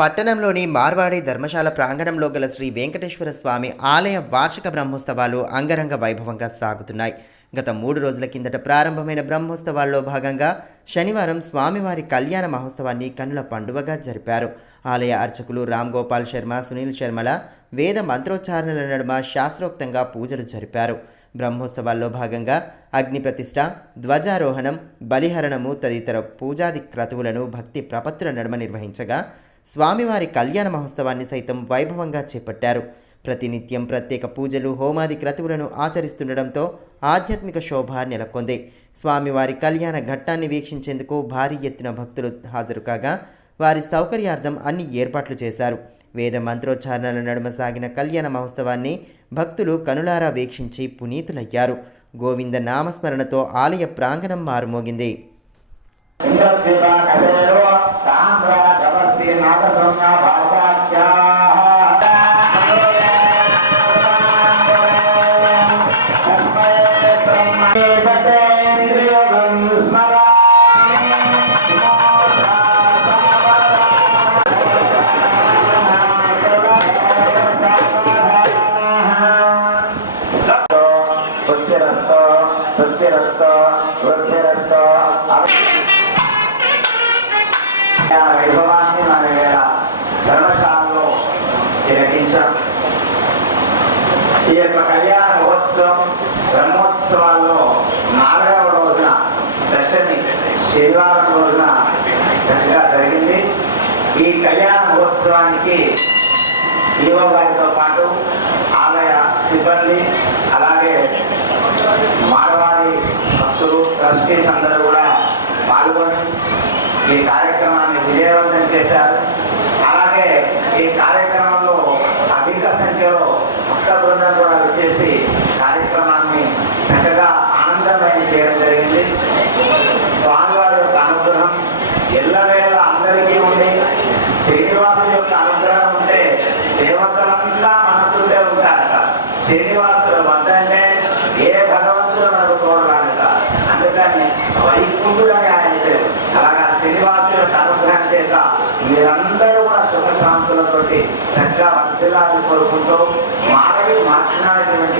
పట్టణంలోని మార్వాడి ధర్మశాల ప్రాంగణంలో గల శ్రీ వెంకటేశ్వర స్వామి ఆలయ వార్షిక బ్రహ్మోత్సవాలు అంగరంగ వైభవంగా సాగుతున్నాయి. గత 3 రోజుల కిందట ప్రారంభమైన బ్రహ్మోత్సవాల్లో భాగంగా శనివారం స్వామివారి కళ్యాణ మహోత్సవాన్ని కన్నుల పండువగా జరిపారు. ఆలయ అర్చకులు రామ్ గోపాల్ శర్మ, సునీల్ శర్మల వేద మంత్రోచ్చారణల నడుమ శాస్త్రోక్తంగా పూజలు జరిపారు. బ్రహ్మోత్సవాల్లో భాగంగా అగ్ని ప్రతిష్ఠ, ధ్వజారోహణం, బలిహరణము తదితర పూజాది క్రతువులను భక్తి ప్రపత్తుల నడుమ నిర్వహించగా స్వామివారి కళ్యాణ మహోత్సవాన్ని సైతం వైభవంగా చేపట్టారు. ప్రతినిత్యం ప్రత్యేక పూజలు, హోమాది క్రతువులను ఆచరిస్తుండటంతో ఆధ్యాత్మిక శోభ నెలకొంది. స్వామివారి కళ్యాణ ఘట్టాన్ని వీక్షించేందుకు భారీ ఎత్తున భక్తులు హాజరు కాగా వారి సౌకర్యార్థం అన్ని ఏర్పాట్లు చేశారు. వేద మంత్రోచ్చారణల నడుమ సాగిన కళ్యాణ మహోత్సవాన్ని భక్తులు కనులారా వీక్షించి పునీతులయ్యారు. గోవింద నామస్మరణతో ఆలయ ప్రాంగణం మారుమోగింది. వైభవాన్ని మన ధర్మశాలలో తిలకించాం. ఈ యొక్క కళ్యాణ మహోత్సవం బ్రహ్మోత్సవాల్లో 4వ రోజున దశమి శనివారం రోజున చక్కగా జరిగింది. ఈ కళ్యాణ మహోత్సవానికి ఈవో గారితో పాటు ఆలయ సిబ్బంది, అలాగే మార్వాడి భక్తులు, ట్రస్టీస్ అందరూ కూడా పాల్గొని ఈ కార్యక్రమాన్ని విజయవంతం చేశారు. అలాగే ఈ కార్యక్రమంలో అధిక సంఖ్యలో భక్త బృందం కూడా వచ్చేసి కార్యక్రమాన్ని చక్కగా ఆనందమయం చేయడం జరిగింది. స్వామివారి యొక్క అనుగ్రహం ఎల్లవేళ అందరికీ ఉంది. శ్రీనివాసుని యొక్క అనుగ్రహం ఉంటే దేవతలంతా మనసుంటే ఉంటారట. శ్రీనివాసుడు వద్దంటే ఏ భగవంతుడు మనకు తోడరాడట. అందుకని వైకుంఠుడని ఆయన పేరు. అలాగా శ్రీనివాసుని యొక్క అనుగ్రహం చేత మీరందరూ కూడా సుఖశాంతులతోటి చక్కగా వర్ధిల్లాలని కోరుకుంటూ మానవి మార్చినటువంటి